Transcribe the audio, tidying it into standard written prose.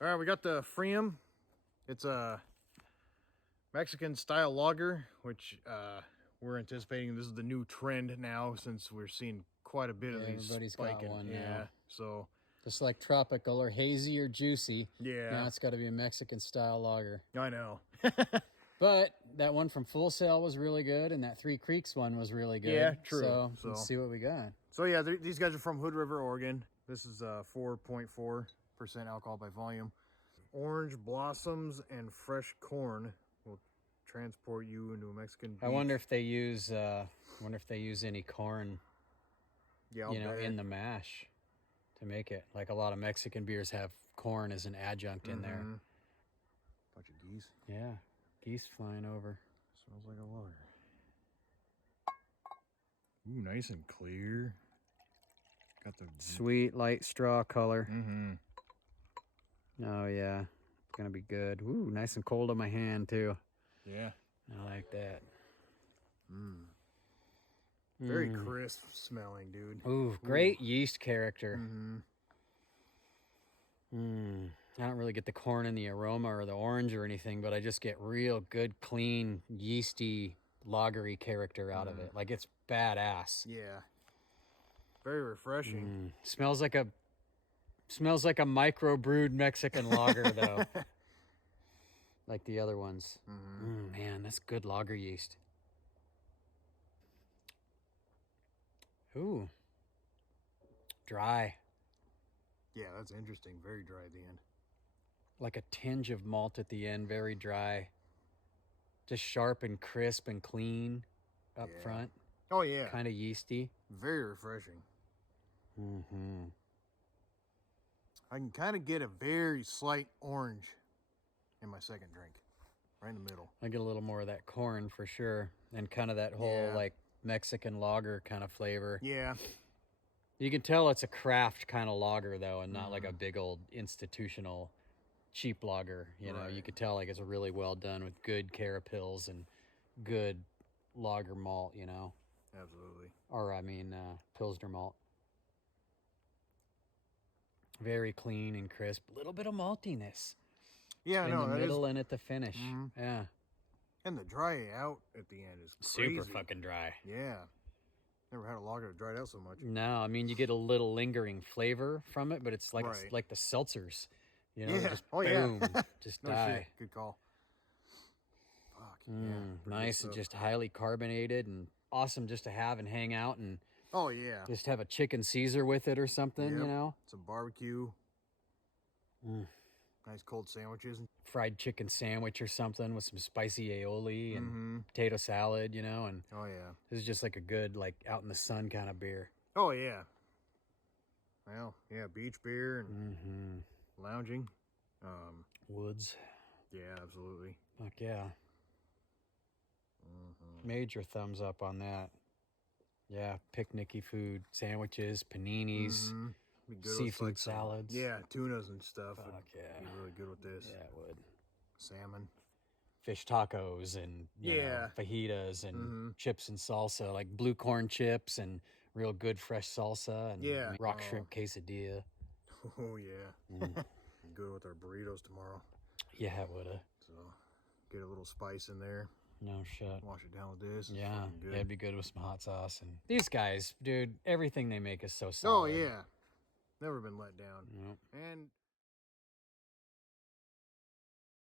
All right, we got the Pfriem. It's a Mexican style lager, which we're anticipating this is the new trend now since we're seeing quite a bit of these everybody's spiking. got one yeah, now. so just like tropical or hazy or juicy. Yeah. Now it's got to be a Mexican style lager. I know. But that one from Full Sail was really good, and that Three Creeks one was really good. Yeah, true. So let's see what we got. So yeah, these guys are from Hood River, Oregon. This is 4.4% alcohol by volume. Orange blossoms and fresh corn will transport you into a Mexican beach. I wonder if they use any corn, yeah, in the mash to make it. Like a lot of Mexican beers have corn as an adjunct in there. Bunch of geese. Yeah, geese flying over. Smells like a lager. Ooh, nice and clear. Got the sweet light straw color. Mm-hmm. Oh yeah, it's gonna be good. Ooh, nice and cold on my hand too. Yeah, I like that. Very crisp smelling, dude. Ooh, great yeast character. I don't really get the corn in the aroma or the orange or anything, but I just get real good, clean, yeasty, lagery character out of it. Like it's badass. Yeah. Very refreshing. Smells like a micro-brewed Mexican lager though. Like the other ones. Man, that's good lager yeast. Ooh. Dry. Yeah, that's interesting. Very dry at the end. Like a tinge of malt at the end, very dry. Just sharp and crisp and clean up front. Oh, yeah. Kind of yeasty. Very refreshing. I can kind of get a very slight orange in my second drink. Right in the middle. I get a little more of that corn for sure. And kind of that whole like Mexican lager kind of flavor. Yeah. You can tell it's a craft kind of lager though, and not like a big old institutional cheap lager. You know, you could tell like it's really well done with good carapils and good lager malt, you know. Absolutely. Or I mean Pilsner malt. Very clean and crisp. A little bit of maltiness. Yeah, in the middle and at the finish. Yeah. And the dry out at the end is crazy. Super fucking dry. Yeah. Never had a lager that dried out so much. No, I mean you get a little lingering flavor from it, but it's like like the seltzers. You know, just boom, just die. Shit. Good call. Fuck. Nice and just highly carbonated and awesome just to have and hang out and just have a chicken Caesar with it or something, you know? Some barbecue. Nice cold sandwiches. Fried chicken sandwich or something with some spicy aioli and potato salad, you know? And this is just like a good, like, out in the sun kind of beer. Oh, yeah. Well, yeah, beach beer and lounging. Woods. Yeah, absolutely. Fuck yeah. Major thumbs up on that. Yeah, picnicky food, sandwiches, paninis, seafood salads. Yeah, tunas and stuff. Fuck yeah. Be really good with this. Yeah, it would. Salmon. Fish tacos and you know, fajitas and chips and salsa, like blue corn chips and real good fresh salsa and rock shrimp quesadilla. Oh, yeah. Good with our burritos tomorrow. Yeah, it would. So get a little spice in there. No shit. Wash it down with this. Yeah, it'd be good with some hot sauce. And these guys, dude, everything they make is so solid. Oh, yeah. Never been let down. Nope. And